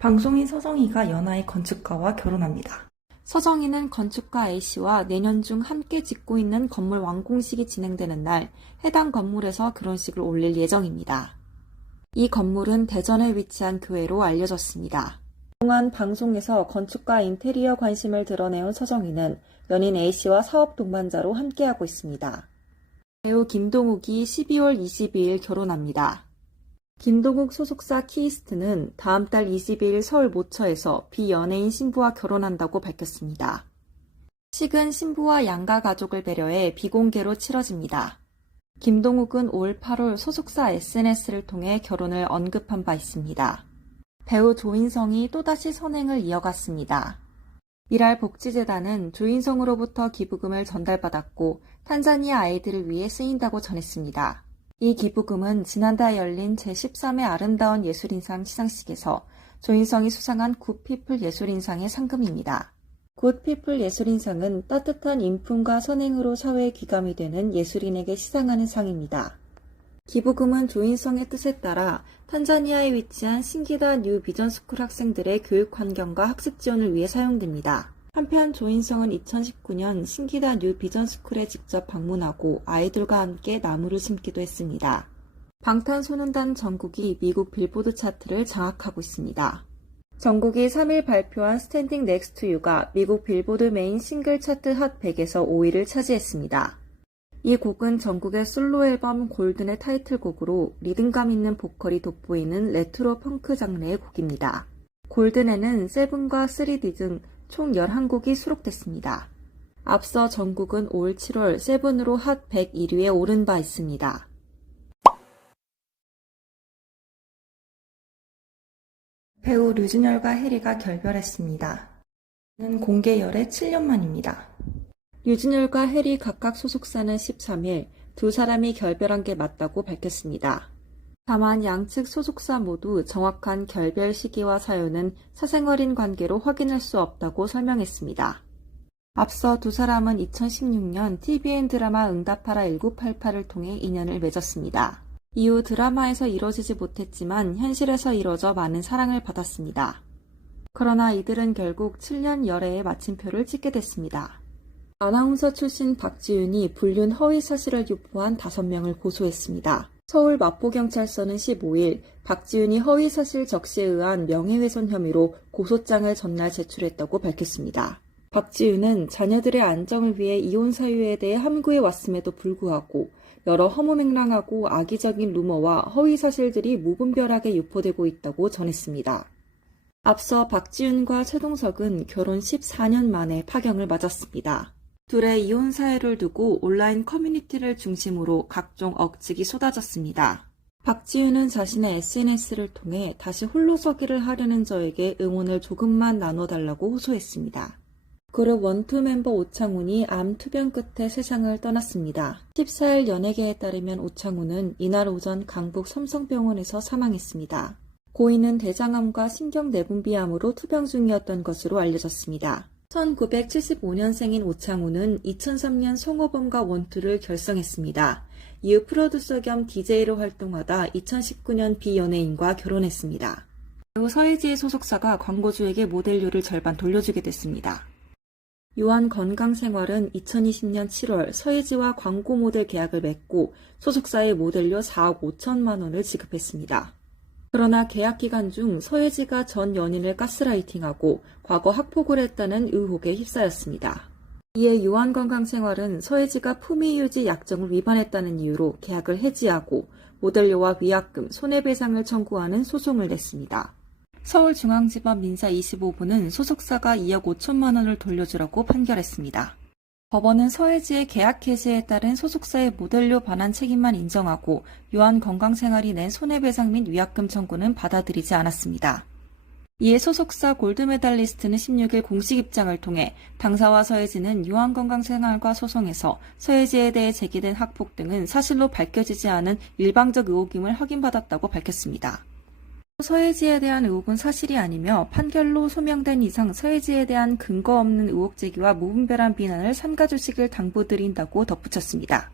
방송인 서정희가 연하의 건축가와 결혼합니다. 서정희는 건축가 A씨와 내년 중 함께 짓고 있는 건물 완공식이 진행되는 날 해당 건물에서 결혼식을 올릴 예정입니다. 이 건물은 대전에 위치한 교회로 알려졌습니다. 그동안 방송에서 건축가 인테리어 관심을 드러내온 서정희는 연인 A씨와 사업 동반자로 함께하고 있습니다. 배우 김동욱이 12월 22일 결혼합니다. 김동욱 소속사 키이스트는 다음 달 22일 서울 모처에서 비연예인 신부와 결혼한다고 밝혔습니다. 식은 신부와 양가 가족을 배려해 비공개로 치러집니다. 김동욱은 올 8월 소속사 SNS를 통해 결혼을 언급한 바 있습니다. 배우 조인성이 또다시 선행을 이어갔습니다. 미랄 복지재단은 조인성으로부터 기부금을 전달받았고 탄자니아 아이들을 위해 쓰인다고 전했습니다. 이 기부금은 지난달 열린 제13회 아름다운 예술인상 시상식에서 조인성이 수상한 굿피플 예술인상의 상금입니다. 굿피플 예술인상은 따뜻한 인품과 선행으로 사회에 귀감이 되는 예술인에게 시상하는 상입니다. 기부금은 조인성의 뜻에 따라 탄자니아에 위치한 신기다 뉴 비전 스쿨 학생들의 교육 환경과 학습 지원을 위해 사용됩니다. 한편 조인성은 2019년 신기다 뉴 비전스쿨에 직접 방문하고 아이들과 함께 나무를 심기도 했습니다. 방탄소년단 전국이 미국 빌보드 차트를 장악하고 있습니다. 전국이 3일 발표한 스탠딩 넥스트 유가 미국 빌보드 메인 싱글 차트 핫 100에서 5위를 차지했습니다. 이 곡은 전국의 솔로 앨범 골든의 타이틀곡으로 리듬감 있는 보컬이 돋보이는 레트로 펑크 장르의 곡입니다. 골든에는 세븐과 3D 등 총 11곡이 수록됐습니다. 앞서 전국은 올 7월 세븐으로 핫 101위에 오른 바 있습니다. 배우 류준열과 해리가 결별했습니다. 는 공개 열애 7년 만입니다. 류준열과 해리 각각 소속사는 13일 두 사람이 결별한 게 맞다고 밝혔습니다. 다만 양측 소속사 모두 정확한 결별 시기와 사유는 사생활인 관계로 확인할 수 없다고 설명했습니다. 앞서 두 사람은 2016년 TVN 드라마 응답하라 1988을 통해 인연을 맺었습니다. 이후 드라마에서 이뤄지지 못했지만 현실에서 이뤄져 많은 사랑을 받았습니다. 그러나 이들은 결국 7년 열애의 마침표를 찍게 됐습니다. 아나운서 출신 박지윤이 불륜 허위 사실을 유포한 5명을 고소했습니다. 서울 마포경찰서는 15일 박지윤이 허위 사실 적시에 의한 명예훼손 혐의로 고소장을 전날 제출했다고 밝혔습니다. 박지윤은 자녀들의 안정을 위해 이혼 사유에 대해 함구해 왔음에도 불구하고 여러 허무맹랑하고 악의적인 루머와 허위 사실들이 무분별하게 유포되고 있다고 전했습니다. 앞서 박지윤과 최동석은 결혼 14년 만에 파경을 맞았습니다. 둘의 이혼 사유를 두고 온라인 커뮤니티를 중심으로 각종 억측이 쏟아졌습니다. 박지윤은 자신의 SNS를 통해 다시 홀로 서기를 하려는 저에게 응원을 조금만 나눠달라고 호소했습니다. 그룹 원투 멤버 오창훈이 암 투병 끝에 세상을 떠났습니다. 14일 연예계에 따르면 오창훈은 이날 오전 강북 삼성병원에서 사망했습니다. 고인은 대장암과 신경내분비암으로 투병 중이었던 것으로 알려졌습니다. 1975년생인 오창훈은 2003년 송호범과 원투를 결성했습니다. 이후 프로듀서 겸 DJ로 활동하다 2019년 비연예인과 결혼했습니다. 배우 서예지의 소속사가 광고주에게 모델료를 절반 돌려주게 됐습니다. 요한 건강생활은 2020년 7월 서예지와 광고 모델 계약을 맺고 소속사의 모델료 4억 5천만 원을 지급했습니다. 그러나 계약 기간 중 서예지가 전 연인을 가스라이팅하고 과거 학폭을 했다는 의혹에 휩싸였습니다. 이에 요한건강생활은 서예지가 품위유지 약정을 위반했다는 이유로 계약을 해지하고 모델료와 위약금, 손해배상을 청구하는 소송을 냈습니다. 서울중앙지법 민사 25부는 소속사가 2억 5천만 원을 돌려주라고 판결했습니다. 법원은 서해지의 계약 해지에 따른 소속사의 모델료 반환 책임만 인정하고 요한 건강생활이 낸 손해배상 및 위약금 청구는 받아들이지 않았습니다. 이에 소속사 골드메달리스트는 16일 공식 입장을 통해 당사와 서해지는 요한건강생활과 소송에서 서해지에 대해 제기된 학폭 등은 사실로 밝혀지지 않은 일방적 의혹임을 확인받았다고 밝혔습니다. 서해지에 대한 의혹은 사실이 아니며 판결로 소명된 이상 서해지에 대한 근거 없는 의혹 제기와 무분별한 비난을 삼가주시길 당부드린다고 덧붙였습니다.